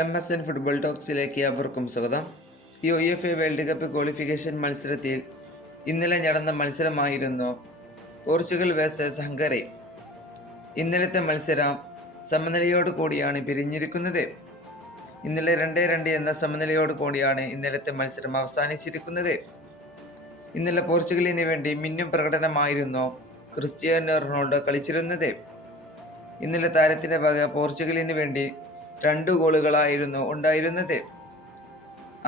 MSN football ടോക്സിലേക്ക് അവർക്കും സ്വാഗതം. UEFA world cup qualification മത്സരത്തിൽ ഇന്നലെ നടന്ന മത്സരമായിരുന്നു പോർച്ചുഗൽ വേഴ്സസ് ഹംഗറി. ഇന്നലത്തെ മത്സരം സമനിലയോട് കൂടിയാണ് പിരിഞ്ഞിരിക്കുന്നത്. ഇന്നലെ 2-2 എന്ന സമനിലയോട് കൂടിയാണ് ഇന്നലത്തെ മത്സരം അവസാനിച്ചിരിക്കുന്നത്. ഇന്നലെ പോർച്ചുഗലിന് വേണ്ടി മിന്നും പ്രകടനമായിരുന്നു ക്രിസ്ത്യാനോ റൊണാൾഡോ കളിച്ചിരുന്നത്. ഇന്നലെ താരത്തിൻ്റെ വക പോർച്ചുഗലിന് വേണ്ടി 2 ഗോളുകളായിരുന്നു ഉണ്ടായിരുന്നത്.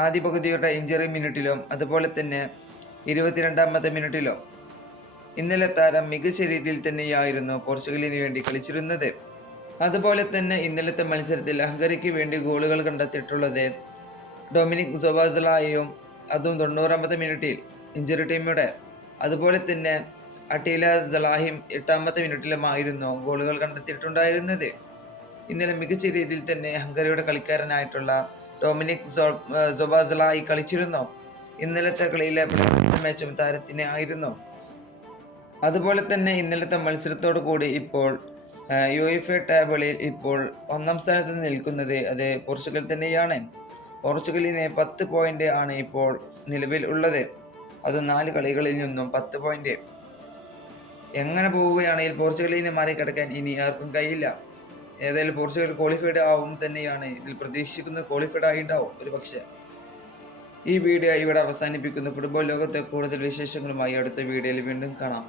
ആദ്യ പകുതിയുടെ ഇഞ്ചറി മിനിറ്റിലും അതുപോലെ തന്നെ 22ാമത്തെ മിനിറ്റിലും ഇന്നലെ താരം മികച്ച രീതിയിൽ തന്നെയായിരുന്നു പോർച്ചുഗലിന് വേണ്ടി കളിച്ചിരുന്നത്. അതുപോലെ തന്നെ ഇന്നലത്തെ മത്സരത്തിൽ ഹംഗറിക്ക് വേണ്ടി ഗോളുകൾ കണ്ടെത്തിയിട്ടുള്ളത് ഡൊമിനിക് സൊബോസ്ലൈയും, അതും 90ാമത്തെ മിനിറ്റിൽ ഇഞ്ചറി ടീമുടെ. അതുപോലെ തന്നെ അറ്റീല സലാഹിയും 8ാമത്തെ മിനിറ്റിലുമായിരുന്നു ഗോളുകൾ കണ്ടെത്തിയിട്ടുണ്ടായിരുന്നത്. ഇന്നലെ മികച്ച രീതിയിൽ തന്നെ ഹംഗറിയുടെ കളിക്കാരനായിട്ടുള്ള ഡൊമിനിക് സൊബോസ്ലൈ കളിച്ചിരുന്നു. ഇന്നലത്തെ കളിയിലെ മാച്ചും താരത്തിന് ആയിരുന്നു. അതുപോലെ തന്നെ ഇന്നലത്തെ മത്സരത്തോടു കൂടി ഇപ്പോൾ UEFA ടേബിളിൽ ഇപ്പോൾ 1ാം സ്ഥാനത്ത് നിൽക്കുന്നത് അത് പോർച്ചുഗൽ തന്നെയാണ്. പോർച്ചുഗലിന് 10 പോയിന്റ് ആണ് ഇപ്പോൾ നിലവിൽ ഉള്ളത്. അത് 4 കളികളിൽ നിന്നും 10 പോയിന്റ്. എങ്ങനെ പോവുകയാണെങ്കിൽ പോർച്ചുഗലിനെ മറികടക്കാൻ ഇനി ആർക്കും കഴിയില്ല. ഏതായാലും പോർച്ചുഗൽ ക്വാളിഫൈഡ് ആവും തന്നെയാണ് ഇതിൽ പ്രതീക്ഷിക്കുന്നത്. ക്വാളിഫൈഡ് ആയിണ്ടാവും ഒരു പക്ഷേ. ഈ വീഡിയോ ഇവിടെ അവസാനിപ്പിക്കുന്നു. ഫുട്ബോൾ ലോകത്തെ കൂടുതൽ വിശേഷങ്ങളുമായി അടുത്ത വീഡിയോയിൽ വീണ്ടും കാണാം.